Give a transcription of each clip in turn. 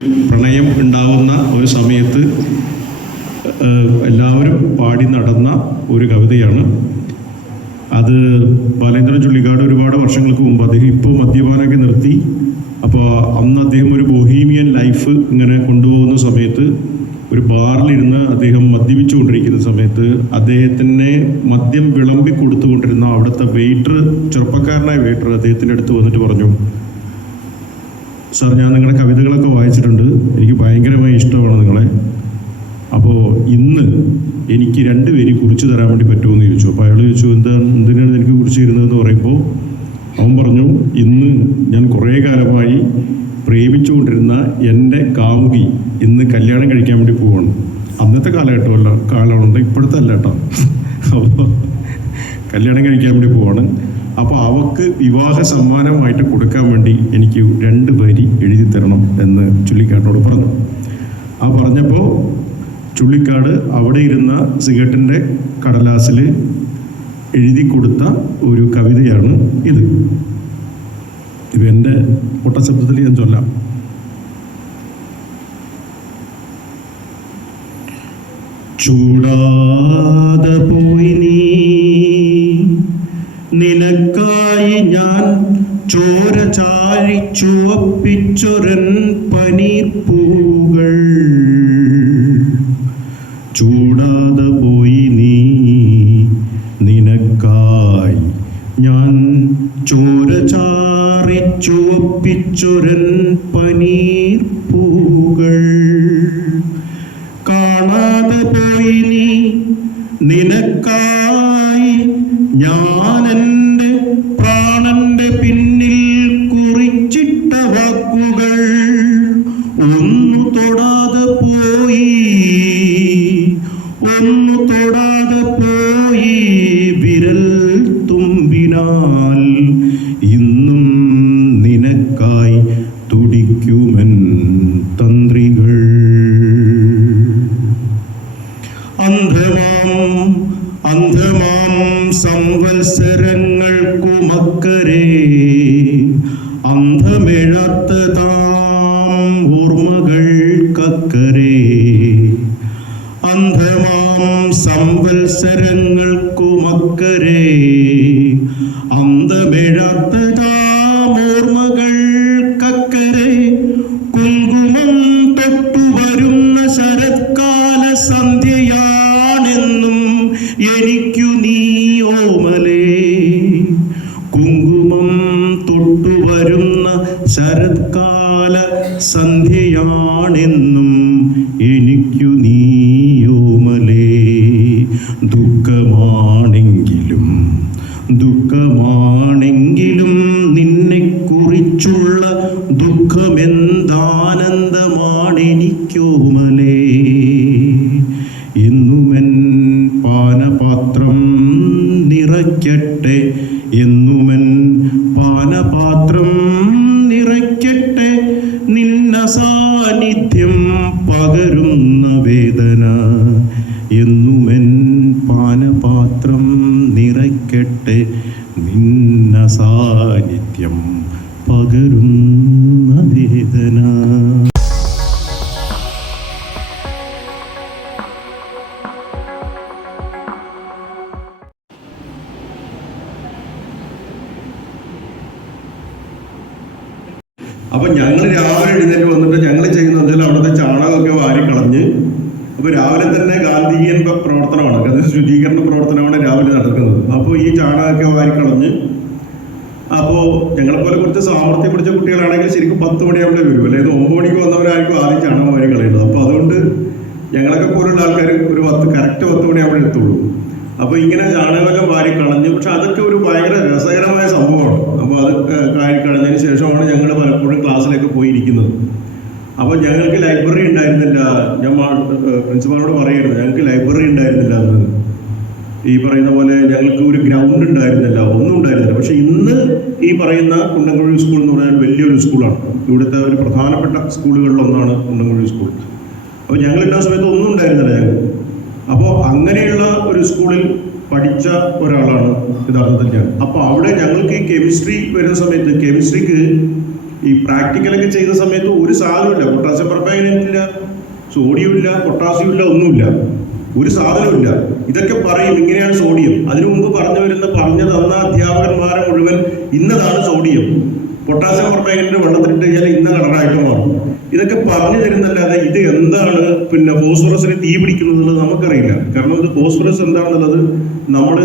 പ്രണയം ഉണ്ടാവുന്ന ഒരു സമയത്ത് എല്ലാവരും പാടി നടന്ന ഒരു കവിതയാണ്. അത് ബാലേന്ദ്രൻ ചുള്ളിക്കാട് ഒരുപാട് വർഷങ്ങൾക്ക് മുമ്പ് അദ്ദേഹം ഇപ്പോൾ മദ്യപാനമൊക്കെ നിർത്തി. അപ്പോൾ അന്ന് അദ്ദേഹം ഒരു ബൊഹീമിയൻ ലൈഫ് ഇങ്ങനെ കൊണ്ടുപോകുന്ന സമയത്ത് ഒരു ബാറിലിരുന്ന് അദ്ദേഹം മദ്യപിച്ചുകൊണ്ടിരിക്കുന്ന സമയത്ത് അദ്ദേഹത്തിനെ മദ്യം വിളമ്പി കൊടുത്തുകൊണ്ടിരുന്ന അവിടുത്തെ വെയിറ്റർ ചെറുപ്പക്കാരനായ വെയിറ്റർ അദ്ദേഹത്തിന്റെ അടുത്ത് വന്നിട്ട് പറഞ്ഞു സാർ ഞാൻ നിങ്ങളുടെ കവിതകളൊക്കെ വായിച്ചിട്ടുണ്ട്. എനിക്ക് ഭയങ്കരമായി ഇഷ്ടമാണ് നിങ്ങളെ. അപ്പോൾ ഇന്ന് എനിക്ക് രണ്ട് പേര് കുറിച്ച് തരാൻ വേണ്ടി പറ്റുമെന്ന് ചോദിച്ചു. അപ്പോൾ അയാൾ ചോദിച്ചു എന്താണ് എന്തിനാണ് എനിക്ക് കുറിച്ച് തരുന്നതെന്ന് പറയുമ്പോൾ അവൻ പറഞ്ഞു ഇന്ന് ഞാൻ കുറേ കാലമായി പ്രേമിച്ചുകൊണ്ടിരുന്ന എന്റെ കാമുകി ഇന്ന് കല്യാണം കഴിക്കാൻ വേണ്ടി പോവാണ്. അന്നത്തെ കാലഘട്ടമല്ല കാലമുണ്ട് ഇപ്പോഴത്തെ അല്ല കേട്ടോ. അപ്പോൾ കല്യാണം കഴിക്കാൻ വേണ്ടി പോവാണ്. അപ്പോൾ അവക്ക് വിവാഹ സമ്മാനമായിട്ട് കൊടുക്കാൻ വേണ്ടി എനിക്ക് രണ്ട് വരി എഴുതി തരണം എന്ന് ചുള്ളിക്കാട്ടോട് പറഞ്ഞു. ആ പറഞ്ഞപ്പോൾ ചുള്ളിക്കാട് അവിടെ ഇരുന്ന സിഗരറ്റിന്റെ കടലാസിൽ എഴുതി കൊടുത്ത ഒരു കവിതയാണ് ഇത്. ഇത് എന്റെ പൊട്ടശബ്ദത്തിൽ ഞാൻ ചൊല്ലാം. ചൂടാതെ പോയി നീ നിനക്കായി ഞാൻ ചോര ചാരി ചുവപ്പിച്ചൊരൻ പനീർപ്പൂകൾ ചൂടാതെ പോയി നീ നിനക്കായി ഞാൻ ചോര ചാറി ചുവപ്പിച്ചൊരൻ அந்த வேடாத்த നിറയ്ക്കട്ടെ. അപ്പൊ ഞങ്ങൾ രാവിലെ എഴുന്നേറ്റ് വന്നിട്ട് ഞങ്ങൾ ചെയ്യുന്ന വെച്ചാൽ അവിടുത്തെ ചാണകമൊക്കെ വാരിക്കളഞ്ഞ് അപ്പോൾ അപ്പൊ രാവിലെ തന്നെ ഗാന്ധിയൻ പ്രവർത്തനമാണ്. അത് ശുചീകരണ പ്രവർത്തനമാണ് രാവിലെ നടക്കുന്നത്. അപ്പോൾ ഈ ചാണകമൊക്കെ വാരിക്കളഞ്ഞ് അപ്പോ ഞങ്ങളെ പോലെ കുറച്ച് സാമർത്ഥ്യം പിടിച്ച കുട്ടികളാണെങ്കിൽ ശരിക്കും പത്ത് മണിയാകുമ്പോഴേ വരും. അല്ലെ? ഇത് ഒമ്പത് മണിക്ക് വന്നവരായിരിക്കും ആദ്യം ചാണകം വാരി കളയുന്നത് അപ്പോൾ അതുകൊണ്ട് ഞങ്ങളൊക്കെ പോലുള്ള ആൾക്കാർ ഒരു പത്ത് കറക്റ്റ് പത്ത് മണിയാകുമ്പോഴേ എത്തുള്ളൂ. അപ്പോൾ ഇങ്ങനെ ചാണകമെല്ലാം വാരി കളഞ്ഞു പക്ഷെ അതൊക്കെ ഒരു ഭയങ്കര രസകരമായ സംഭവമാണ്. അപ്പോൾ അത് കഴിഞ്ഞതിന് ശേഷമാണ് ഞങ്ങൾ പലപ്പോഴും ക്ലാസ്സിലേക്ക് പോയിരിക്കുന്നത്. അപ്പോൾ ഞങ്ങൾക്ക് ലൈബ്രറി ഉണ്ടായിരുന്നില്ല. ഞാൻ പ്രിൻസിപ്പാളോട് പറയുന്നത് ഞങ്ങൾക്ക് ലൈബ്രറി ഉണ്ടായിരുന്നില്ല എന്ന് ഈ പറയുന്ന പോലെ ഞങ്ങൾക്ക് ഒരു ഗ്രൗണ്ട് ഉണ്ടായിരുന്നില്ല. ഒന്നും ഉണ്ടായിരുന്നില്ല. പക്ഷേ ഇന്ന് ഈ പറയുന്ന കുണ്ടൻകുഴി സ്കൂൾ എന്ന് പറഞ്ഞാൽ വലിയൊരു സ്കൂളാണ്. ഇവിടുത്തെ ഒരു പ്രധാനപ്പെട്ട സ്കൂളുകളിലൊന്നാണ് കുണ്ടൻകുഴി സ്കൂൾ. അപ്പോൾ ഞങ്ങൾ ഇട്ട സമയത്ത് ഒന്നും ഉണ്ടായിരുന്നില്ല ഞങ്ങൾ അപ്പോൾ അങ്ങനെയുള്ള ഒരു സ്കൂളിൽ പഠിച്ച ഒരാളാണ് യഥാർത്ഥത്തിൽ ഞാൻ. അപ്പോൾ അവിടെ ഞങ്ങൾക്ക് ഈ കെമിസ്ട്രി വരുന്ന സമയത്ത് കെമിസ്ട്രിക്ക് ഈ പ്രാക്ടിക്കലൊക്കെ ചെയ്യുന്ന സമയത്ത് ഒരു സാധനമില്ല പൊട്ടാസ്യം പെർമാംഗനേറ്റ് സോഡിയം ഇല്ല പൊട്ടാസ്യം ഇല്ല ഒന്നുമില്ല ഒരു സാധനമില്ല ഇതൊക്കെ പറയും ഇങ്ങനെയാണ് സോഡിയം അതിനു മുമ്പ് പറഞ്ഞു വരുന്ന പറഞ്ഞു തന്ന അധ്യാപകന്മാരെ മുഴുവൻ ഇന്നതാണ് സോഡിയം പൊട്ടാസ്യം പെർമാംഗനേറ്റ് വെള്ളത്തിലിട്ട് കഴിഞ്ഞാൽ ഇന്ന കളറായിട്ട് മാറും. ഇതൊക്കെ പറഞ്ഞു തരുന്നല്ലാതെ ഇത് എന്താണ് പിന്നെ ഫോസ്ഫറസിന് തീ പിടിക്കുന്നുള്ളത് നമുക്കറിയില്ല. കാരണം ഇത് ഫോസ്ഫറസ് എന്താണെന്നുള്ളത് നമ്മൾ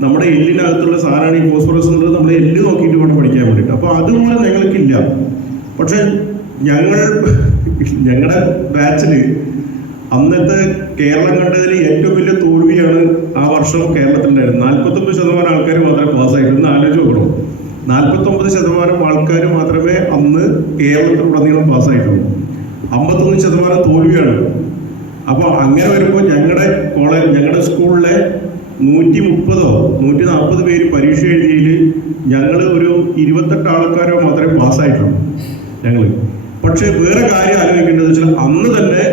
നമ്മുടെ എല്ലിനകത്തുള്ള സാധനമാണ് ഈ ഫോസ്ഫറസ് എന്നുള്ളത് നമ്മൾ എല്ല് നോക്കിയിട്ട് വേണം പഠിക്കാൻ വേണ്ടിയിട്ട്. അപ്പോൾ അതുപോലെ ഞങ്ങൾക്കില്ല. പക്ഷെ ഞങ്ങൾ ഞങ്ങളുടെ ബാച്ചിൽ അന്നത്തെ കേരളം കണ്ടതിൽ ഏറ്റവും വലിയ തോൽവിയാണ് ആ വർഷം കേരളത്തിലുണ്ടായിരുന്നത്. നാൽപ്പത്തൊമ്പത് ശതമാനം ആൾക്കാർ മാത്രമേ പാസ്സായിട്ടുള്ളൂ. ആലോചിച്ച് നോക്കണം? നാൽപ്പത്തൊമ്പത് ശതമാനം ആൾക്കാർ മാത്രമേ അന്ന് കേരളത്തിൽ ഉടനീളം പാസ്സായിട്ടുള്ളൂ. അമ്പത്തൊന്ന് ശതമാനം തോൽവിയാണ്. അപ്പോൾ അങ്ങനെ വരുമ്പോൾ ഞങ്ങളുടെ കോളേജ് ഞങ്ങളുടെ സ്കൂളിലെ നൂറ്റി മുപ്പതോ നൂറ്റി നാൽപ്പത് പേര് പരീക്ഷ എഴുതിയതിൽ ഞങ്ങൾ ഒരു ഇരുപത്തെട്ട് ആൾക്കാരോ മാത്രമേ പാസ്സായിട്ടുള്ളൂ ഞങ്ങൾ പക്ഷേ വേറെ കാര്യം ആലോചിക്കേണ്ടത് വെച്ചാൽ അന്ന് തന്നെ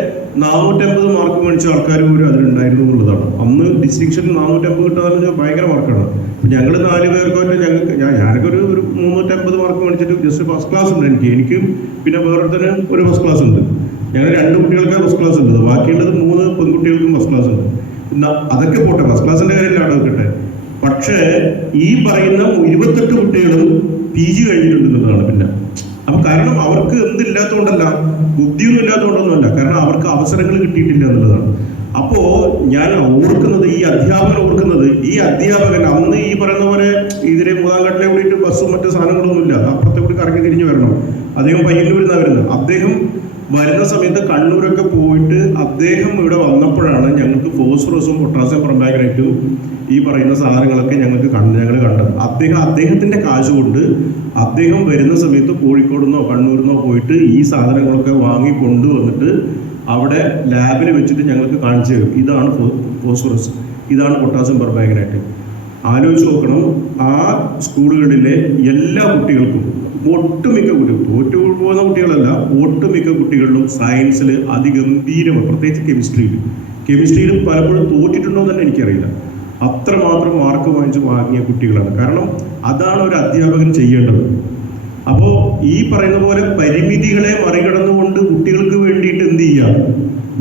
നാനൂറ്റമ്പത് മാർക്ക് മേടിച്ച ആൾക്കാർ പോലും അതിലുണ്ടായിരുന്നു എന്നുള്ളതാണ്. അന്ന് ഡിസ്റ്റിങ്ഷൻ നാനൂറ്റമ്പത് കിട്ടാന്ന് വെച്ചാൽ ഭയങ്കര മാർക്കാണ് അപ്പം ഞങ്ങൾ നാല് പേർക്കൊക്കെ ഞങ്ങൾക്ക് ഞാൻ ഞാനൊക്കെ ഒരു ഒരു മുന്നൂറ്റമ്പത് മാർക്ക് മേടിച്ചിട്ട് ജസ്റ്റ് ഫസ്റ്റ് ക്ലാസ് ഉണ്ട് എനിക്ക്. എനിക്കും പിന്നെ വേറെ ഒരു ഫസ്റ്റ് ക്ലാസ് ഉണ്ട്. ഞങ്ങൾ രണ്ട് കുട്ടികൾക്ക് ഫസ്റ്റ് ക്ലാസ് ഉണ്ട്. ബാക്കിയുള്ളത് മൂന്ന് പെൺകുട്ടികൾക്കും ഫസ്റ്റ് ക്ലാസ് ഉണ്ട്. അതൊക്കെ പോട്ടെ ഫസ്റ്റ് ക്ലാസ്സിന്റെ കാര്യം നോക്കട്ടെ. പക്ഷേ ഈ പറയുന്ന ഇരുപത്തെട്ട് കുട്ടികളും പി ജി കഴിഞ്ഞിട്ടുണ്ടെന്നുള്ളതാണ് പിന്നെ. അപ്പൊ കാരണം അവർക്ക് എന്തില്ലാത്തതുകൊണ്ടല്ല ബുദ്ധിയൊന്നും ഇല്ലാത്തതുകൊണ്ടൊന്നുമല്ല കാരണം അവർക്ക് അവസരങ്ങൾ കിട്ടിയിട്ടില്ല എന്നുള്ളതാണ്. അപ്പോ ഞാൻ ഓർക്കുന്നത് ഈ അധ്യാപകൻ ഓർക്കുന്നത് ഈ അധ്യാപകൻ അന്ന് ഈ പറയുന്ന പോലെ ഇതിലെ മൂന്നാംഘട്ടിലെ കൂടിയിട്ട് ബസ്സും മറ്റു സാധനങ്ങളൊന്നും ഇല്ല അപ്പുറത്തെ കൂടി കറങ്ങി തിരിഞ്ഞു വരണം. അദ്ദേഹം പയ്യന്നൂരിൽ നിന്നാണ് വരുന്നത്. അദ്ദേഹം വരുന്ന സമയത്ത് കണ്ണൂരൊക്കെ പോയിട്ട് അദ്ദേഹം ഇവിടെ വന്നപ്പോഴാണ് ഞങ്ങൾക്ക് ഫോസ്ഫറസും പൊട്ടാസ്യം പെർമാഗ്നേറ്റും ഈ പറയുന്ന സാധനങ്ങളൊക്കെ ഞങ്ങൾക്ക് കണ്ട് ഞങ്ങൾ കണ്ടത്. അദ്ദേഹം അദ്ദേഹത്തിന്റെ കാശ് കൊണ്ട് അദ്ദേഹം വരുന്ന സമയത്ത് കോഴിക്കോട് നിന്നോ കണ്ണൂരിൽ നിന്നോ പോയിട്ട് ഈ സാധനങ്ങളൊക്കെ വാങ്ങി കൊണ്ടുവന്നിട്ട് അവിടെ ലാബിൽ വെച്ചിട്ട് ഞങ്ങൾക്ക് കാണിച്ചു തരും. ഇതാണ് ഫോസ്ഫറസ്. ഇതാണ് പൊട്ടാസ്യം പെർമാഗ്നേറ്റ് ആലോചിച്ച് നോക്കണം. ആ സ്കൂളുകളിലെ എല്ലാ കുട്ടികൾക്കും ഒട്ടുമിക്ക കുട്ടികൾ തോറ്റു പോകുന്ന കുട്ടികളല്ല ഒട്ടുമിക്ക കുട്ടികളിലും സയൻസിൽ അതിഗംഭീരമാണ് പ്രത്യേകിച്ച് കെമിസ്ട്രിയിൽ കെമിസ്ട്രിയിൽ പലപ്പോഴും തോറ്റിട്ടുണ്ടോ എന്ന് തന്നെ എനിക്കറിയില്ല. അത്രമാത്രം മാർക്ക് വാങ്ങിച്ച് വാങ്ങിയ കുട്ടികളാണ്. കാരണം അതാണ് ഒരു അധ്യാപകൻ ചെയ്യേണ്ടത്. അപ്പോൾ ഈ പറയുന്ന പോലെ പരിമിതികളെ മറികടന്നുകൊണ്ട് കുട്ടികൾക്ക് വേണ്ടിയിട്ട് എന്ത് ചെയ്യുക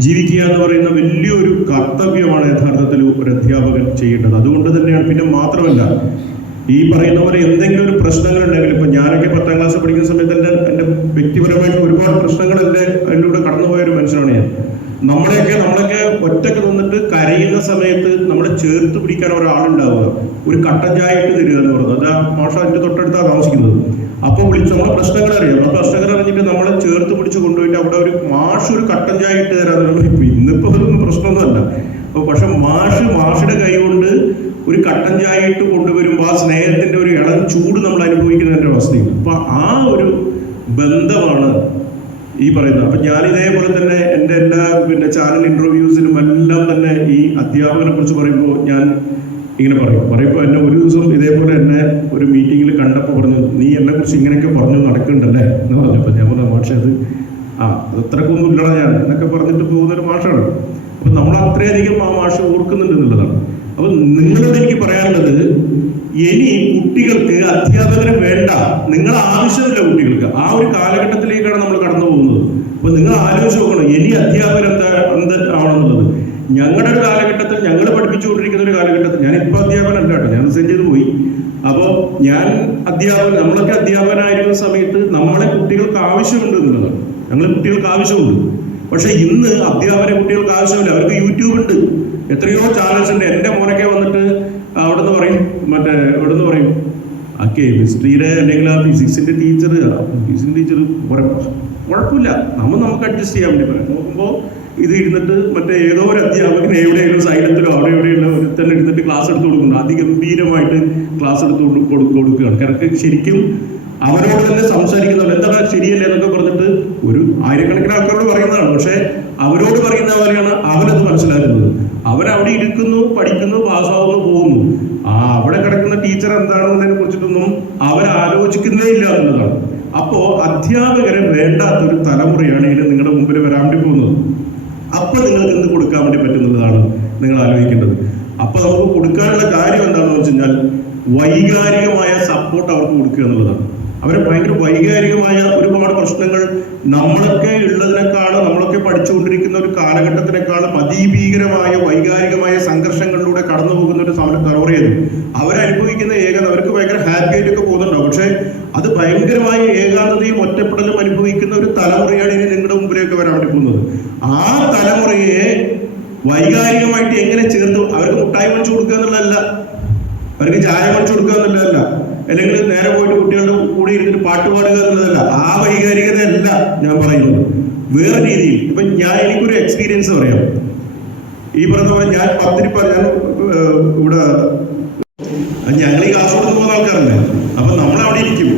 ജീവിക്കുക എന്ന് പറയുന്ന വലിയൊരു കർത്തവ്യമാണ് യഥാർത്ഥത്തിൽ ഒരു അധ്യാപകൻ ചെയ്യേണ്ടത്. അതുകൊണ്ട് തന്നെയാണ് പിന്നെ മാത്രമല്ല ഈ പറയുന്ന പോലെ എന്തെങ്കിലും ഒരു പ്രശ്നങ്ങൾ ഉണ്ടെങ്കിൽ ഇപ്പൊ ഞാനൊക്കെ പത്താം ക്ലാസ് പഠിക്കുന്ന സമയത്ത് എന്റെ എന്റെ വ്യക്തിപരമായിട്ട് ഒരുപാട് പ്രശ്നങ്ങൾ എന്റെ അതിലൂടെ കടന്നുപോയ ഒരു മനുഷ്യനാണ് ഞാൻ. നമ്മളെയൊക്കെ നമ്മളൊക്കെ ഒറ്റയ്ക്ക് നിന്നിട്ട് കരയുന്ന സമയത്ത് നമ്മളെ ചേർത്ത് പിടിക്കാൻ ഒരാളുണ്ടാവുക. ഒരു കട്ടൻ ചായ ഇട്ട് തരിക എന്ന് പറയുന്നത്. അതാ മോഷ അതിന്റെ തൊട്ടടുത്താണ് താമസിക്കുന്നത്. അപ്പോൾ വിളിച്ച് നമ്മളെ പ്രശ്നങ്ങൾ അറിയാം. നമ്മളെ പ്രശ്നങ്ങൾ അറിഞ്ഞിട്ട് നമ്മളെ ചേർത്ത് പിടിച്ച് കൊണ്ടുപോയിട്ട് അവിടെ ഒരു മാഷ് ഒരു കട്ടൻ ചായ ഇട്ട് തരാന്ന് പറയുമ്പോൾ ഇപ്പൊ ഇന്നിപ്പോ അതൊന്നും പ്രശ്നമൊന്നുമല്ല. അപ്പൊ പക്ഷെ മാഷ് മാഷിന്റെ കൈ കൊണ്ട് ഒരു കട്ടൻ ചായ ഇട്ട് കൊണ്ടുവരുമ്പോൾ ആ സ്നേഹത്തിന്റെ ഒരു ഇളം ചൂട് നമ്മൾ അനുഭവിക്കുന്നതിന്റെ അവസ്ഥയും അപ്പൊ ആ ഒരു ബന്ധമാണ് ഈ പറയുന്നത്. അപ്പൊ ഞാൻ ഇതേപോലെ തന്നെ എന്റെ എല്ലാ പിന്നെ ചാനൽ ഇന്റർവ്യൂസിനും എല്ലാം തന്നെ ഈ അധ്യാപകനെ കുറിച്ച് പറയുമ്പോൾ ഞാൻ ഇങ്ങനെ പറയും. പറയുമ്പോൾ എന്നെ ഒരു ദിവസം ഇതേപോലെ എന്നെ ഒരു മീറ്റിങ്ങിൽ കണ്ടപ്പോൾ പറഞ്ഞു നീ എന്നെ കുറിച്ച് ഇങ്ങനെയൊക്കെ പറഞ്ഞു നടക്കുന്നുണ്ടല്ലേ എന്ന് പറഞ്ഞപ്പോൾ ഞാൻ പറഞ്ഞു മാഷെ അത് ആ അത് അത്രക്കൊന്നും ഇല്ലടാ ഞാൻ എന്നൊക്കെ പറഞ്ഞിട്ട് പോകുന്നൊരു മാഷാണ്. അപ്പൊ നമ്മൾ അത്രയധികം ആ അപ്പൊ നിങ്ങളോട് എനിക്ക് പറയാനുള്ളത് ഇനി കുട്ടികൾക്ക് അധ്യാപകരെ വേണ്ട. നിങ്ങൾ ആവശ്യമില്ല കുട്ടികൾക്ക്. ആ ഒരു കാലഘട്ടത്തിലേക്കാണ് നമ്മൾ കടന്നു പോകുന്നത്. അപ്പൊ നിങ്ങൾ ആലോചിച്ച് നോക്കണം ഇനി അധ്യാപകർ എന്താ ഞങ്ങളുടെ ഒരു കാലഘട്ടത്തിൽ ഞങ്ങൾ പഠിപ്പിച്ചുകൊണ്ടിരിക്കുന്ന ഒരു കാലഘട്ടത്തിൽ ഞാൻ ഇപ്പൊ അധ്യാപകനല്ല കേട്ടോ ഞാൻ സെൻഡ് ചെയ്ത് പോയി. അപ്പോൾ ഞാൻ അധ്യാപകൻ നമ്മളൊക്കെ അധ്യാപകനായിരിക്കുന്ന സമയത്ത് നമ്മളെ കുട്ടികൾക്ക് ആവശ്യമുണ്ട് എന്നുള്ളതാണ് ഞങ്ങളെ കുട്ടികൾക്ക് ആവശ്യമുണ്ട്. പക്ഷെ ഇന്ന് അധ്യാപന കുട്ടികൾക്ക് ആവശ്യമില്ല. അവർക്ക് യൂട്യൂബ് ഉണ്ട്. എത്രയോ ചാനൽസ് ഉണ്ട്. എന്റെ മോനൊക്കെ വന്നിട്ട് അവിടെ നിന്ന് പറയും. മറ്റേ അവിടെ നിന്ന് പറയും? ആ കെമിസ്ട്രിയുടെ അല്ലെങ്കിൽ ആ ഫിസിക്സിന്റെ ടീച്ചർ ഫിസിക്സിന്റെ ടീച്ചർ കുഴപ്പമില്ല. നമ്മൾ നമുക്ക് അഡ്ജസ്റ്റ് ചെയ്യാൻ വേണ്ടി പറയാം. നോക്കുമ്പോൾ ഇത് ഇരുന്നിട്ട് മറ്റേ ഏതോ ഒരു അധ്യാപകൻ എവിടെയെങ്കിലും സൈലത്തിലോ അവിടെ എവിടെയുള്ള ഒരുത്തന്നെ എടുത്തിട്ട് ക്ലാസ് എടുത്ത് കൊടുക്കുന്നു അതിഗംഭീരമായിട്ട് ക്ലാസ് എടുത്ത് കൊടു- കൊടു- കൊടുക്കുകയാണ്. കാരണം ശരിക്കും അവരോട് തന്നെ സംസാരിക്കുന്നുണ്ട് എന്താണ് ശരിയല്ലേ? എന്നൊക്കെ പറഞ്ഞിട്ട് ഒരു ആയിരക്കണക്കിന് ആൾക്കാരോട് പറയുന്നതാണ്. പക്ഷെ അവരോട് പറയുന്ന പോലെയാണ് അവനത് മനസ്സിലാക്കുന്നത്. അവരവിടെ ഇരിക്കുന്നു പഠിക്കുന്നു പാസ്സാവുന്നു പോകുന്നു. ആ അവിടെ കിടക്കുന്ന ടീച്ചർ എന്താണെന്നതിനെ കുറിച്ചിട്ടൊന്നും അവർ ആലോചിക്കുന്നേ ഇല്ല എന്നുള്ളതാണ്. അപ്പോ അധ്യാപകരെ വേണ്ടാത്തൊരു തലമുറയാണ് ഇനി നിങ്ങളുടെ മുമ്പിൽ വരാൻ വേണ്ടി പോകുന്നത്. അപ്പൊ നിങ്ങൾക്ക് എന്ത് കൊടുക്കാൻ വേണ്ടി പറ്റുന്നതാണ് നിങ്ങൾ ആലോചിക്കേണ്ടത്. അപ്പൊ നമുക്ക് കൊടുക്കാനുള്ള കാര്യം എന്താണെന്ന് വെച്ച് കഴിഞ്ഞാൽ വൈകാരികമായ സപ്പോർട്ട് അവർക്ക് കൊടുക്കുക എന്നുള്ളതാണ്. അവരെ ഭയങ്കര വൈകാരികമായ ഒരുപാട് പ്രശ്നങ്ങൾ നമ്മളൊക്കെ ഉള്ളതിനേക്കാളും നമ്മളൊക്കെ പഠിച്ചുകൊണ്ടിരിക്കുന്ന ഒരു കാലഘട്ടത്തിനേക്കാളും അതിഭീകരമായ വൈകാരികമായ സംഘർഷങ്ങളിലൂടെ കടന്നു പോകുന്ന ഒരു തലമുറയത് അവരനുഭവിക്കുന്ന ഏകാന്ത അവർക്ക് ഭയങ്കര ഹാപ്പി ആയിട്ടൊക്കെ പോകുന്നുണ്ടാവും പക്ഷെ അത് ഭയങ്കരമായ ഏകാന്തതയും ഒറ്റപ്പെടലും അനുഭവിക്കുന്ന ഒരു തലമുറയാണ് ഇനി നിങ്ങളുടെ മുമ്പിലേക്ക് വരാൻ പോകുന്നത്. ആ തലമുറയെ വൈകാരികമായിട്ട് എങ്ങനെ ചേർത്ത് അവർക്ക് മുട്ടായി മേടിച്ചു കൊടുക്കുക എന്നുള്ളതല്ല. അവർക്ക് ചായ മേടിച്ചു കൊടുക്കുക എന്നുള്ളതല്ല. അല്ലെങ്കിൽ നേരെ പോയിട്ട് കുട്ടികളുടെ കൂടെ ഇരുന്നിട്ട് പാട്ട് പാടുക എന്നുള്ളതല്ല ആ വൈകാരികതയല്ല ഞാൻ പറയുന്നത്. വേറെ രീതിയിൽ ഇപ്പൊ ഞാൻ എനിക്കൊരു എക്സ്പീരിയൻസ് പറയാം. ഈ പറഞ്ഞ പോലെ ഞാൻ പത്തിരി ഞാൻ ഇവിടെ ഞങ്ങൾ ഈ കാസർഗോഡ് പോകുന്ന ആൾക്കാരല്ലേ? അപ്പൊ നമ്മൾ അവിടെ ഇരിക്കും.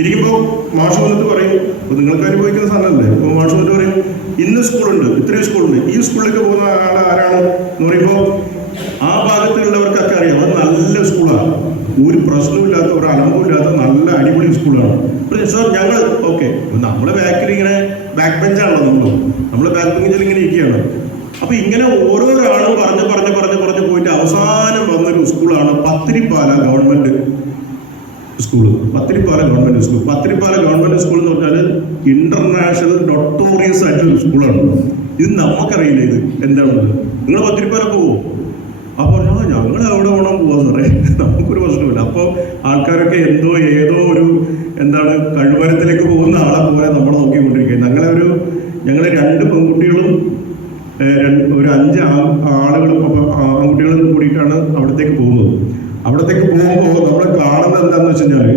ഇരിക്കുമ്പോൾ മാഷ് വന്നിട്ട് പറയും അപ്പൊ നിങ്ങൾക്ക് അനുഭവിക്കുന്ന സാധനമല്ലേ? അപ്പൊ മാഷ് വന്നിട്ട് പറയും ഇന്ന് സ്കൂളുണ്ട് ഇത്രയും സ്കൂളുണ്ട്. ഈ സ്കൂളിലേക്ക് പോകുന്ന ആൾ ആരാണ്? എന്ന് പറയുമ്പോൾ ആ ഭാഗത്തുള്ളവർക്കൊക്കെ അറിയാം. അത് നല്ല സ്കൂളാണ്. ഒരു പ്രശ്നമില്ലാത്ത ഒരു അലമ്പില്ലാത്ത നല്ല അടിപൊളി സ്കൂളാണ്. സാർ ഞങ്ങൾ ഓക്കെ നമ്മളെ ബാക്കിൽ ഇങ്ങനെ ബാക്ക് ബെഞ്ചാണല്ലോ നമ്മൾ നമ്മളെ. ബാക്ക് ബെഞ്ചിൽ ഇങ്ങനെ ഇരിക്കുകയാണ്. അപ്പൊ ഇങ്ങനെ ഓരോരാളും പറഞ്ഞ് പറഞ്ഞ് പറഞ്ഞ് പറഞ്ഞ് പോയിട്ട് അവസാനം വന്നൊരു സ്കൂളാണ് Pathirippala government school Pathirippala government school. Pathirippala government school എന്ന് പറഞ്ഞാൽ ഇന്റർനാഷണൽ നൊട്ടോറിയസ് ആയിട്ടുള്ള സ്കൂളാണ്. ഇത് നമുക്കറിയില്ല ഇത് എന്താണെന്ന്. നിങ്ങൾ പത്തിരിപ്പാല പോവോ? അപ്പോൾ ആ ഞങ്ങൾ അവിടെ വേണം പോവാ സാറേ നമുക്കൊരു പ്രശ്നമില്ല. അപ്പോൾ ആൾക്കാരൊക്കെ എന്തോ ഏതോ ഒരു എന്താണ് കഴിവരത്തിലേക്ക് പോകുന്ന ആളെ പോലെ നമ്മൾ നോക്കിക്കൊണ്ടിരിക്കുക ഞങ്ങളെ ഒരു ഞങ്ങളെ രണ്ട് പെൺകുട്ടികളും ഒരു അഞ്ച് ആളുകളും ആൺകുട്ടികളും കൂടിയിട്ടാണ് അവിടത്തേക്ക് പോകുന്നത്. അവിടത്തേക്ക് പോകുമ്പോൾ നമ്മൾ കാണുന്നത് എന്താന്ന് വെച്ച് കഴിഞ്ഞാൽ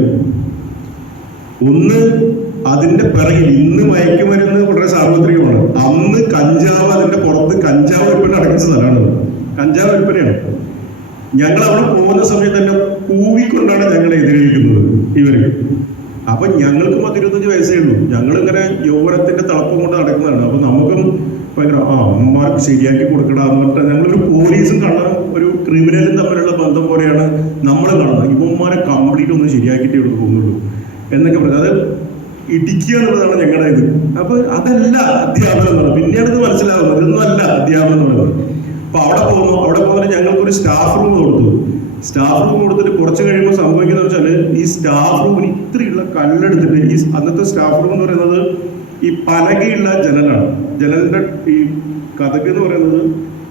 ഒന്ന് അതിന്റെ പിറകിൽ ഇന്ന് മയക്കുമരുന്ന് വളരെ സാർവത്രികമാണ്. അന്ന് കഞ്ചാവ് അതിന്റെ പുറത്ത് കഞ്ചാവ് വിൽപ്പന നടക്കുന്ന സ്ഥലമാണ്. കഞ്ചാവ് വിൽപ്പനയാണ് ഞങ്ങൾ അവിടെ പോകുന്ന സമയത്ത് തന്നെ കൂവിക്കൊണ്ടാണ് ഞങ്ങളെ എതിരേൽക്കുന്നത് ഇവർ. അപ്പൊ ഞങ്ങൾക്കും ഞങ്ങൾക്ക് പത്തിരുപത്തഞ്ച് വയസ്സേ ഉള്ളൂ. ഞങ്ങൾ ഇങ്ങനെ യൗവനത്തിന്റെ തിളപ്പം കൊണ്ട് നടക്കുന്നതാണ്. അപ്പൊ നമുക്കും ഭയങ്കര ആ അമ്മമാർക്ക് ശരിയാക്കി കൊടുക്കടാ എന്ന് പറഞ്ഞിട്ട് ഞങ്ങളൊരു പോലീസും കള്ള ഒരു ക്രിമിനലും തമ്മിലുള്ള ബന്ധം പോലെയാണ് നമ്മൾ കാണുന്നത്. ഇവന്മാരെ കംപ്ലീറ്റ് ഒന്ന് ശരിയാക്കിയിട്ടേ ഇവിടെ പോകുന്നുള്ളൂ എന്നൊക്കെ പറഞ്ഞു. അത് ഇടിക്കുക എന്നുള്ളതാണ് ഞങ്ങളുടെ ഇത്. അപ്പൊ അതല്ല അധ്യാപനം എന്ന് പിന്നീട് മനസ്സിലാവുന്നത് ഇതൊന്നും അല്ല അധ്യാപനം അപ്പൊ അവിടെ പോകുന്നു അവിടെ പോകുന്നതിന് ഞങ്ങൾക്ക് ഒരു സ്റ്റാഫ് റൂം കൊടുത്തു. സ്റ്റാഫ് റൂം കൊടുത്തിട്ട് കുറച്ച് കഴിയുമ്പോൾ സംഭവിക്കുന്നത് വെച്ചാൽ ഈ സ്റ്റാഫ് റൂമിന് ഇത്രയുള്ള കല്ലെടുത്തിട്ട് ഈ അന്നത്തെ സ്റ്റാഫ് റൂം എന്ന് പറയുന്നത് ഈ പലകയുള്ള ജനലാണ്. ജനലിന്റെ ഈ കഥക് എന്ന് പറയുന്നത്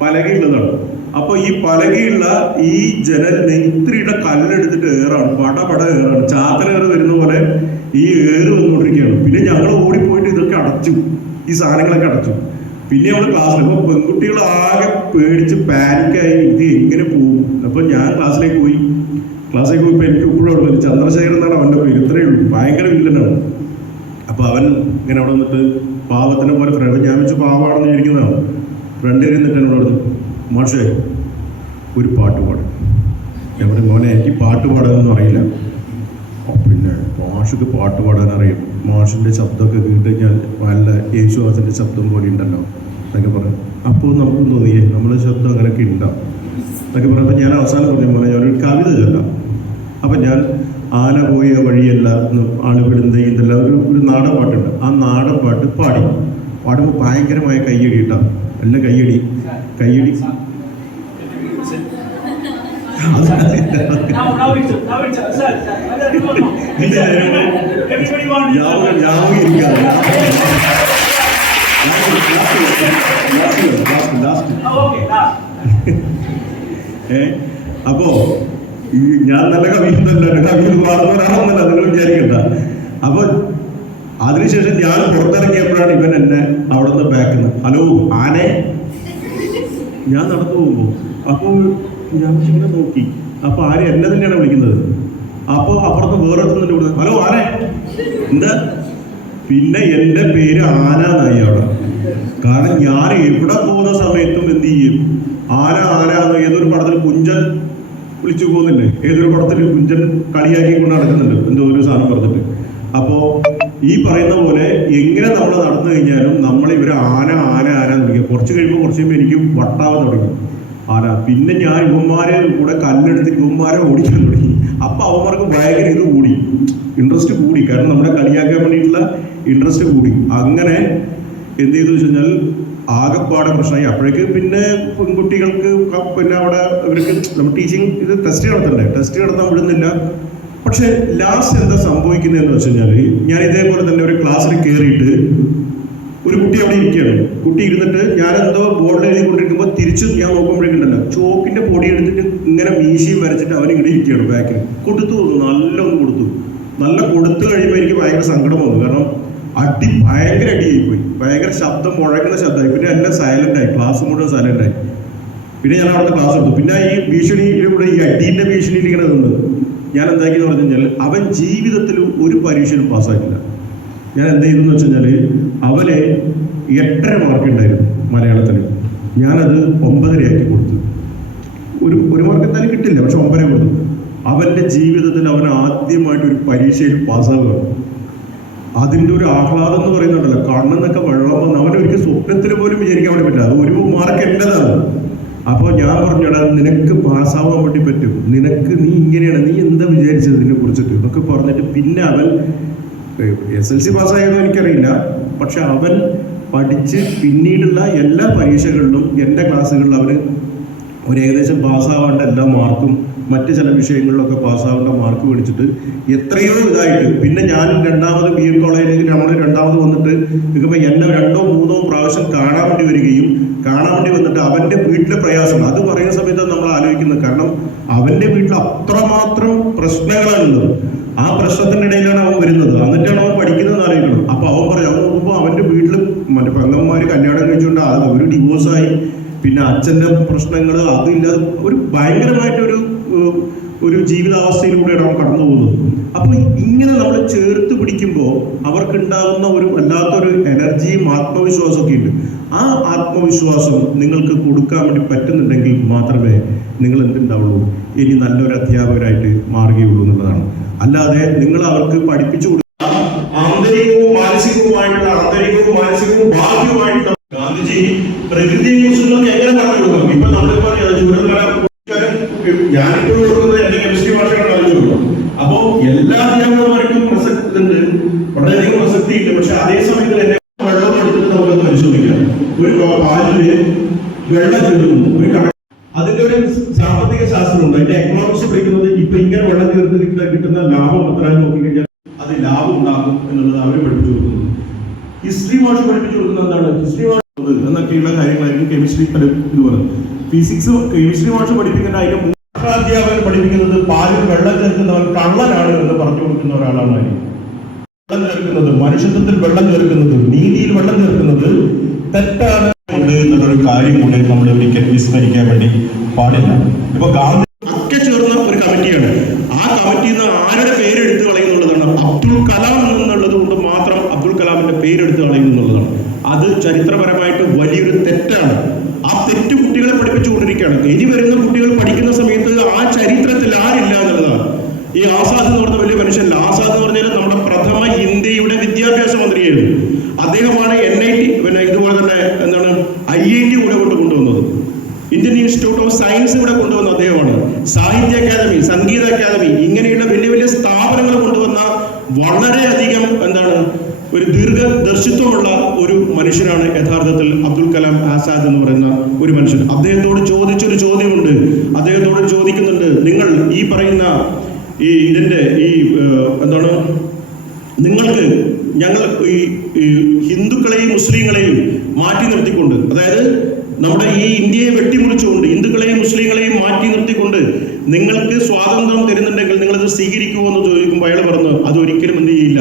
പലകയുള്ളതാണ്. അപ്പൊ ഈ പലകയുള്ള ഈ ജനലിന് ഇത്രയുടെ കല്ലെടുത്തിട്ട് ഏറാണ്. പട പട ഏറാണ്. ചാത്തനേറ് വരുന്ന പോലെ ഈ ഏറ് വന്നുകൊണ്ടിരിക്കുകയാണ്. പിന്നെ ഞങ്ങൾ ഓടിപ്പോയിട്ട് ഇതൊക്കെ അടച്ചു. ഈ സാധനങ്ങളൊക്കെ അടച്ചു. പിന്നെ നമ്മൾ ക്ലാസ്സിൽ അപ്പൊ പെൺകുട്ടികൾ ആകെ പേടിച്ച് പാനിക്കായി ഇത് എങ്ങനെ പോകും അപ്പൊ ഞാൻ ക്ലാസ്സിലേക്ക് പോയി. ക്ലാസ്സിലേക്ക് പോയപ്പോൾ എനിക്ക് ഇപ്പോഴും ഓർമ്മയില്ല ചന്ദ്രശേഖരൻ എന്നാണ് അവന്റെ പേര്. ഇത്രയേ ഉള്ളൂ. ഭയങ്കര വില്ലനാണ് അപ്പൊ അവൻ ഇങ്ങനെ അവിടെ നിന്നിട്ട് പാവത്തിനെ പോലെ ഫ്രണ്ട് ഞാൻ വെച്ച് പാവാണെന്ന് വിചാരിക്കുന്നതാണ് ഫ്രണ്ട് ഇരുന്നിട്ട് എന്നോട് പറഞ്ഞു മാഷേ ഒരു പാട്ട് പാടും. ഞാൻ പറഞ്ഞു മോനെ എനിക്ക് പാട്ട് പാടാനൊന്നും അറിയില്ല. പിന്നെ മാഷക്ക് പാട്ട് പാടാൻ അറിയും മാഷിന്റെ ശബ്ദമൊക്കെ കേട്ട് കഴിഞ്ഞാൽ നല്ല യേശുദാസിന്റെ ശബ്ദം പോലെ ഉണ്ടല്ലോ. എന്നൊക്കെ പറയും. അപ്പോൾ നമുക്ക് തോന്നിയേ നമ്മുടെ ശബ്ദം അങ്ങനെയൊക്കെ ഉണ്ടാവും എന്നൊക്കെ പറഞ്ഞപ്പോൾ ഞാൻ അവസാനം പറഞ്ഞു പോലെ ഞാനൊരു കവിത ചൊല്ലാം. അപ്പം ഞാൻ ആന പോയ വഴിയല്ല ആളുവിടുന്ന ഇതല്ല ഒരു ഒരു നാടൻ പാട്ടുണ്ട് ആ നാടൻ പാട്ട് പാടി. പാടുമ്പോൾ ഭയങ്കരമായ കയ്യടി കിട്ടാം എല്ലാം കയ്യടി. കയ്യടി. ഞാവും ഞാവും ഇരിക്കാതെ അപ്പോ ഈ ഞാൻ നല്ല കവിയൊന്നല്ല കവിയിൽ പാടുന്നവരാണെന്നല്ല നിങ്ങൾ വിചാരിക്കണ്ട. അപ്പൊ അതിനുശേഷം ഞാൻ പുറത്തിറങ്ങിയപ്പോഴാണ് ഇവൻ എന്നെ അവിടെ നിന്ന് ബാക്കിൽ ഹലോ ആനെ? ഞാൻ നടന്നു പോകുമ്പോ. അപ്പോൾ ഞാൻ ഇങ്ങനെ നോക്കി. അപ്പൊ ആരെ എന്നെ തന്നെയാണ് വിളിക്കുന്നത്? അപ്പൊ അപ്പുറത്ത് വേറെ ഹലോ ആനെ? എന്താ? പിന്നെ എന്റെ പേര് ആന അവിടെ. കാരണം ഞാൻ എവിടെ പോകുന്ന സമയത്തും എന്ത് ചെയ്യും? ആന ആന ഏതൊരു പടത്തിൽ കുഞ്ചൻ വിളിച്ചു പോകുന്നില്ലേ? ഏതൊരു പടത്തിൽ കുഞ്ചൻ കളിയാക്കി കൊണ്ട് നടക്കുന്നുണ്ട്? എന്തോ ഒരു സാധനം പറഞ്ഞിട്ട്. അപ്പോ ഈ പറയുന്ന പോലെ എങ്ങനെ നമ്മൾ നടന്നു കഴിഞ്ഞാലും നമ്മൾ ഇവരെ ആന ആന ആന എന്ന് കുറച്ച് കഴിയുമ്പോൾ കുറച്ച് കഴിയുമ്പോൾ എനിക്ക് വട്ടാവാൻ തുടങ്ങി. ആന. പിന്നെ ഞാൻ ഇവന്മാരെ കൂടെ കല്ലെടുത്ത് ഇവന്മാരെ ഓടിക്കാൻ തുടങ്ങി. അപ്പൊ അവന്മാർക്ക് ഭയങ്കര ഇത് കൂടി. ഇൻട്രസ്റ്റ് കൂടി. കാരണം നമ്മുടെ കളിയാക്കാൻ വേണ്ടിയിട്ടുള്ള ഇൻട്രസ്റ്റ് കൂടി. അങ്ങനെ എന്ത് ചെയ്തു വെച്ച് കഴിഞ്ഞാൽ ആകെപ്പാടെ പ്രശ്നമായി. അപ്പോഴേക്ക് പിന്നെ പെൺകുട്ടികൾക്ക് പിന്നെ അവിടെ ഇവർക്ക് നമ്മൾ ടീച്ചിങ് ഇത് ടെസ്റ്റ് നടത്തണ്ടേ? ടെസ്റ്റ് നടത്താൻ വിടുന്നില്ല. പക്ഷെ ലാസ്റ്റ് എന്താ സംഭവിക്കുന്നതെന്ന് വെച്ച് കഴിഞ്ഞാൽ ഞാൻ ഇതേപോലെ തന്നെ ഒരു ക്ലാസ്സിൽ കയറിയിട്ട് ഒരു കുട്ടി അവിടെ ഇരിക്കുകയാണ്. കുട്ടി ഇരുന്നിട്ട് ഞാനെന്തോ ബോർഡിൽ എഴുതിക്കൊണ്ടിരിക്കുമ്പോൾ തിരിച്ച് ഞാൻ നോക്കുമ്പോഴേക്കുണ്ടല്ലോ. ചോക്കിന്റെ പൊടി എടുത്തിട്ട് ഇങ്ങനെ മീശയും വരച്ചിട്ട് അവൻ ഇങ്ങനെ ഇരിക്കുകയാണ് ബാക്കിൽ കൊടുത്തു നല്ല ഒന്ന് കൊടുത്തു. നല്ല കൊടുത്തു കഴിയുമ്പോൾ എനിക്ക് ഭയങ്കര സങ്കടം വന്നു. കാരണം അടി ഭയങ്കര അടിയായിപ്പോയി. ഭയങ്കര ശബ്ദം മുഴങ്ങുന്ന ശബ്ദമായി. പിന്നെ എല്ലാം ആയി. ക്ലാസ് മുഴുവൻ ആയി. പിന്നെ ഞാൻ അവിടെ ക്ലാസ് എടുത്തു. പിന്നെ ഈ ഭീഷണിയിലൂടെ ഈ അടീന്റെ ഭീഷണിയിൽ ഇങ്ങനെ നിന്ന് ഞാൻ എന്താക്കിയെന്ന് പറഞ്ഞു കഴിഞ്ഞാൽ അവൻ ജീവിതത്തിൽ ഒരു പരീക്ഷയിലും പാസ്സാക്കില്ല ഞാൻ എന്ത് ചെയ്തെന്ന് വെച്ച് കഴിഞ്ഞാൽ അവന് എട്ടര മാർക്ക് ഉണ്ടായിരുന്നു മലയാളത്തിൽ ഞാനത് ഒമ്പതരയാക്കി കൊടുത്തു. ഒരു ഒരു മാർക്ക് എന്തായാലും കിട്ടില്ല പക്ഷെ ഒമ്പതര കൊടുത്തു. അവന്റെ ജീവിതത്തിൽ അവൻ ആദ്യമായിട്ട് ഒരു പരീക്ഷയിൽ പാസ്സാവുകയാണ്. അതിന്റെ ഒരു ആഹ്ലാദം എന്ന് പറയുന്നുണ്ടല്ലോ കണ്ണെന്നൊക്കെ വെള്ളം വന്ന് അവൻ ഒരിക്കലും സ്വപ്നത്തിൽ പോലും വിചാരിക്കാൻ വേണ്ടി പറ്റില്ല. അത് ഒരു മാർക്ക് എന്റെതാണ് അപ്പോൾ ഞാൻ പറഞ്ഞടാ നിനക്ക് പാസ്സാവാൻ വേണ്ടി പറ്റും. നിനക്ക് നീ ഇങ്ങനെയാണ് നീ എന്താ വിചാരിച്ചത് ഇതിനെ കുറിച്ചിട്ട് എന്നൊക്കെ പറഞ്ഞിട്ട് പിന്നെ അവൻ എസ് എൽ സി പാസ്സായതോ എനിക്കറിയില്ല. പക്ഷെ അവൻ പഠിച്ച് പിന്നീടുള്ള എല്ലാ പരീക്ഷകളിലും എന്റെ ക്ലാസ്സുകളിൽ അവന് ഒരു ഏകദേശം പാസ്സാവേണ്ട എല്ലാ മാർക്കും മറ്റ് ചില വിഷയങ്ങളിലൊക്കെ പാസ്സാവേണ്ട മാർക്ക് മേടിച്ചിട്ട് എത്രയോ ഇതായിട്ട്. പിന്നെ ഞാൻ രണ്ടാമത് ബി എം കോളേജിലേക്ക് നമ്മൾ രണ്ടാമത് വന്നിട്ട് ഇതിപ്പോൾ എന്നെ രണ്ടോ മൂന്നോ പ്രാവശ്യം കാണാൻ വേണ്ടി വരികയും കാണാൻ വേണ്ടി വന്നിട്ട് അവന്റെ വീട്ടിലെ പ്രയാസം. അത് പറയുന്ന സമയത്ത് നമ്മൾ ആലോചിക്കുന്നത്. കാരണം അവന്റെ വീട്ടിൽ അത്രമാത്രം പ്രശ്നങ്ങളാണുള്ളത്. ആ പ്രശ്നത്തിന്റെ ഇടയിലാണ് അവൻ വരുന്നത്. എന്നിട്ടാണ് അവൻ പഠിക്കുന്നത് ആലോചിക്കണം അപ്പോൾ അവൻ പറയും അവൻ വീട്ടിൽ മറ്റേ പെങ്ങന്മാര് കല്യാണം കഴിച്ചുകൊണ്ട് അത് ഒരു ഡിവോഴ്സായി പിന്നെ അച്ഛന്റെ പ്രശ്നങ്ങൾ അതില്ലാതെ ഒരു ഭയങ്കരമായിട്ടൊരു ഒരു ജീവിതാവസ്ഥയിലൂടെയാണ് അവൻ കടന്നു പോകുന്നത്. അപ്പോൾ ഇങ്ങനെ നമ്മൾ ചേർത്ത് പിടിക്കുമ്പോൾ അവർക്കുണ്ടാകുന്ന ഒരു വല്ലാത്തൊരു എനർജിയും ആത്മവിശ്വാസമൊക്കെ ഉണ്ട്. ആ ആത്മവിശ്വാസം നിങ്ങൾക്ക് കൊടുക്കാൻ വേണ്ടി പറ്റുന്നുണ്ടെങ്കിൽ മാത്രമേ നിങ്ങൾ എന്തുണ്ടാവുള്ളൂ. ഇനി നല്ലൊരു അധ്യാപകരായിട്ട് മാറുകയുള്ളൂ എന്നുള്ളതാണ്. അല്ലാതെ നിങ്ങൾ അവർക്ക് പഠിപ്പിച്ചു ബാഹ്യവുമായിട്ടുള്ള ഗാന്ധിജി പ്രകൃതിയെ കുറിച്ചുള്ള എങ്ങനെ പറഞ്ഞു കൊടുക്കണം? ഇപ്പൊ നമ്മൾ ഞാനിപ്പോൾ ഓർക്കുന്നത് എന്റെ കെമിസ്ട്രി ഭാഷയാണ് ആലോചിക്കുള്ളൂ അപ്പോ എല്ലാ അധ്യാപകന്മാർക്കും പ്രസക്തി ഉണ്ട് പക്ഷെ അതേ സമയത്ത് തന്നെ വെള്ളം എടുത്തിട്ട് നമുക്കത് പരിശോധിക്കാം. ഒരു പാലിൽ വെള്ളം ഒരു അതിന്റെ ഒരു സാമ്പത്തിക ശാസ്ത്രമുണ്ട്. അതിന്റെ എക്കണോമിക്സ് പഠിക്കുന്നത് ഇപ്പൊ ഇങ്ങനെ വെള്ളം തീർത്ത് കിട്ടുന്ന- ലാഭം എത്ര നോക്കിക്കഴിഞ്ഞാൽ അത് ലാഭം ഉണ്ടാക്കും എന്നുള്ളത് അവരെ പഠിപ്പിച്ചു ഹിസ്റ്ററി മോഷൻ പഠിപ്പിച്ചു കൊടുക്കുന്നത് എന്താണ്? ഹിസ്റ്ററി മോഷൻ എന്നൊക്കെയുള്ള കാര്യങ്ങളായിരിക്കും കെമിസ്ട്രി ഇതുപോലെ ഫിസിക്സ് കെമിസ്ട്രി മോഷൻ പഠിപ്പിക്കേണ്ട അതിന്റെ മൂന്നാം അധ്യാപകൻ പഠിപ്പിക്കുന്നത് പാലിൽ വെള്ളം ചേർക്കുന്നവൻ കള്ളനാണ് എന്ന് പറഞ്ഞു കൊടുക്കുന്ന ഒരാളാണ്. വെള്ളം ചേർക്കുന്നത് മനുഷ്യത്വത്തിൽ വെള്ളം ചേർക്കുന്നത് നീതിയിൽ വെള്ളം ചേർക്കുന്നത് തെറ്റാണ്. എന്നുള്ളൊരു കാര്യം കൂടെ നമ്മൾ ഒരിക്കലും വിസ്മരിക്കാൻ വേണ്ടി പാടില്ല. ഇപ്പൊ ഗാന്ധി ഒക്കെ ചേർന്ന ഒരു കമ്മിറ്റിയാണ് ആ കമ്മിറ്റിയിൽ നിന്ന് ആരുടെ പേര് എടുത്തു കളയുന്നുള്ളതാണ് അബ്ദുൽ കലാം എന്നുള്ളത് കൊണ്ട് മാത്രം അബ്ദുൽ കലാമിന്റെ പേരെടുത്ത് കളയുന്നു എന്നുള്ളതാണ് അത് ചരിത്രപരമായിട്ട് വലിയൊരു തെറ്റാണ് ആ തെറ്റ് കുട്ടികളെ പഠിപ്പിച്ചുകൊണ്ടിരിക്കുകയാണ് ഇനി വരുന്ന കുട്ടികൾ പഠിക്കുന്ന സമയത്ത് ആ ചരിത്രത്തിൽ ആരില്ല എന്നുള്ളതാണ് ഈ ആസാദ് എന്ന് പറഞ്ഞ വലിയ മനുഷ്യനല്ല ആസാദ് എന്ന് പറഞ്ഞാൽ നമ്മുടെ പ്രഥമ ഇന്ത്യയുടെ വിദ്യാഭ്യാസ മന്ത്രിയായിരുന്നു അദ്ദേഹമാണ് എൻ ഐ ടി പിന്നെ ഇതുപോലെ തന്നെ എന്താണ് ഐ ഐ ടി കൂടെ കൊണ്ട് കൊണ്ടുവന്നത് ഇന്ത്യൻ ഇൻസ്റ്റിറ്റ്യൂട്ട് ഓഫ് സയൻസ് ഇവിടെ കൊണ്ടുവന്ന അദ്ദേഹമാണ് സാഹിത്യ അക്കാദമി സംഗീത അക്കാദമി ഇങ്ങനെയുള്ള വലിയ വലിയ സ്ഥാപനങ്ങൾ കൊണ്ടുവന്ന വളരെയധികം എന്താണ് ഒരു ദീർഘദർശിത്വമുള്ള ഒരു മനുഷ്യനാണ് യഥാർത്ഥത്തിൽ അബ്ദുൽ കലാം ആസാദ് എന്ന് പറയുന്ന ഒരു മനുഷ്യൻ. അദ്ദേഹത്തോട് ചോദിച്ചൊരു ചോദ്യമുണ്ട്. അദ്ദേഹത്തോട് ചോദിക്കുന്നുണ്ട് നിങ്ങൾ ഈ പറയുന്ന ഈ ഇതിന്റെ ഈ എന്താണ്? നിങ്ങൾക്ക് ഞങ്ങൾ ഈ ഹിന്ദുക്കളെയും മുസ്ലിങ്ങളെയും മാറ്റി നിർത്തിക്കൊണ്ട് അതായത് നമ്മുടെ ഈ ഇന്ത്യയെ വെട്ടിമുറിച്ചുകൊണ്ട് ഹിന്ദുക്കളെയും മുസ്ലിങ്ങളെയും മാറ്റി നിർത്തിക്കൊണ്ട് നിങ്ങൾക്ക് സ്വാതന്ത്ര്യം തരുന്നുണ്ടെങ്കിൽ നിങ്ങളത് സ്വീകരിക്കുമോ എന്ന് ചോദിക്കുമ്പോൾ അയാൾ പറഞ്ഞു അതൊരിക്കലും എന്ത് ചെയ്യില്ല.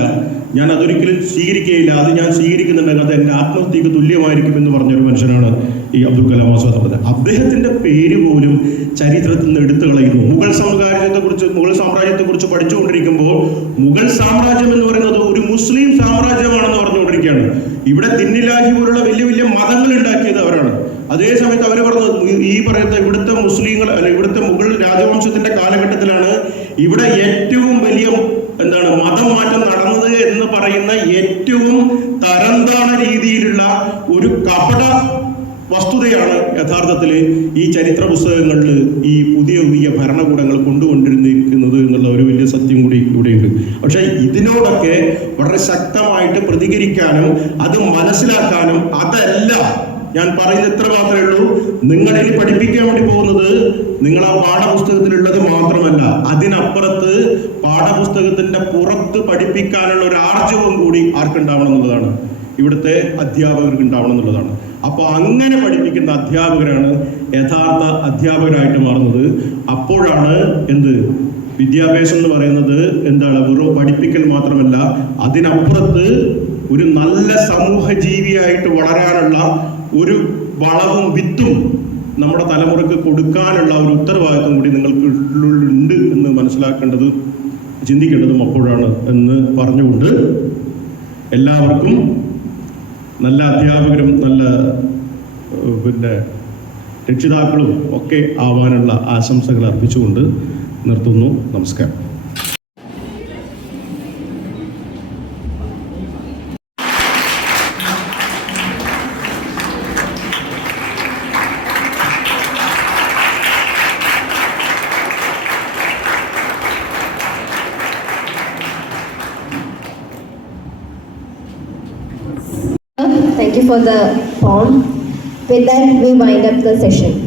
ഞാൻ അതൊരിക്കലും സ്വീകരിക്കുകയില്ല. അത് ഞാൻ സ്വീകരിക്കുന്നുണ്ടെങ്കിൽ അത് എന്റെ ആത്മഹത്യക്ക് തുല്യമായിരിക്കും എന്ന് പറഞ്ഞൊരു മനുഷ്യനാണ് ഈ അബ്ദുൽ കലാം ആസാദ് പറഞ്ഞത് അദ്ദേഹത്തിന്റെ പേര് പോലും ചരിത്രത്തിൽ നിന്ന് എടുത്തു കളയുന്നു. മുഗൾ സാമ്രാജ്യത്തെ കുറിച്ച് മുഗൾ സാമ്രാജ്യത്തെ കുറിച്ച് പഠിച്ചുകൊണ്ടിരിക്കുമ്പോൾ മുഗൾ സാമ്രാജ്യം എന്ന് പറയുന്നത് ഒരു മുസ്ലിം സാമ്രാജ്യമാണെന്ന് പറഞ്ഞുകൊണ്ടിരിക്കുകയാണ്. ഇവിടെ തിന്നിലാഹി പോലുള്ള വലിയ വലിയ മതങ്ങൾ ഉണ്ടാക്കിയത് അവരാണ്. അതേ സമയത്ത് അവർ പറഞ്ഞു ഈ- പറയുന്ന ഇവിടുത്തെ മുസ്ലിങ്ങൾ അല്ല ഇവിടുത്തെ മുഗൾ രാജവംശത്തിന്റെ കാലഘട്ടത്തിലാണ് ഇവിടെ ഏറ്റവും വലിയ എന്താണ് മതമാറ്റം നടന്നത് എന്ന് പറയുന്ന ഏറ്റവും തരംതാണ രീതിയിലുള്ള ഒരു കപട വസ്തുതയാണ് യഥാർത്ഥത്തിൽ ഈ ചരിത്ര പുസ്തകങ്ങളിൽ ഈ പുതിയ പുതിയ ഭരണകൂടങ്ങൾ കൊണ്ടുകൊണ്ടിരുന്നിരിക്കുന്നത് എന്നുള്ള ഒരു വലിയ സത്യം കൂടി ഇവിടെയുണ്ട്. പക്ഷെ ഇതിനോടൊക്കെ വളരെ ശക്തമായിട്ട് പ്രതികരിക്കാനും അത് മനസ്സിലാക്കാനും അതല്ല ഞാൻ പറയുന്നത് എത്ര മാത്രമേ ഉള്ളൂ. നിങ്ങളെ പഠിപ്പിക്കാൻ വേണ്ടി പോകുന്നത് നിങ്ങൾ ആ പാഠപുസ്തകത്തിലുള്ളത് മാത്രമല്ല. അതിനപ്പുറത്ത് പാഠപുസ്തകത്തിന്റെ പുറത്ത് പഠിപ്പിക്കാനുള്ള ഒരു ആർജവം കൂടി ആർക്കുണ്ടാവണം എന്നുള്ളതാണ്. ഇവിടുത്തെ അധ്യാപകർക്ക് ഉണ്ടാവണം എന്നുള്ളതാണ്. അപ്പോൾ അങ്ങനെ പഠിപ്പിക്കുന്ന അധ്യാപകരാണ് യഥാർത്ഥ അധ്യാപകരായിട്ട് മാറുന്നത്. അപ്പോഴാണ് എന്ത്? വിദ്യാഭ്യാസം എന്ന് പറയുന്നത് എന്താണ്? വെറും പഠിപ്പിക്കൽ മാത്രമല്ല അതിനപ്പുറത്ത് ഒരു നല്ല സമൂഹ ജീവിയായിട്ട് വളരാനുള്ള ഒരു വളവും വിത്തും നമ്മുടെ തലമുറയ്ക്ക് കൊടുക്കാനുള്ള ഒരു ഉത്തരവാദിത്വം കൂടി നിങ്ങൾക്ക് ഉണ്ട് എന്ന് മനസ്സിലാക്കേണ്ടത് ചിന്തിക്കേണ്ടതും അപ്പോഴാണ് എന്ന് പറഞ്ഞുകൊണ്ട് എല്ലാവർക്കും നല്ല അധ്യാപകരും നല്ല പിന്നെ രക്ഷിതാക്കളും ഒക്കെ ആവാനുള്ള ആശംസകൾ അർപ്പിച്ചുകൊണ്ട് നിർത്തുന്നു. നമസ്കാരം. For the poem. With that, we wind up the session.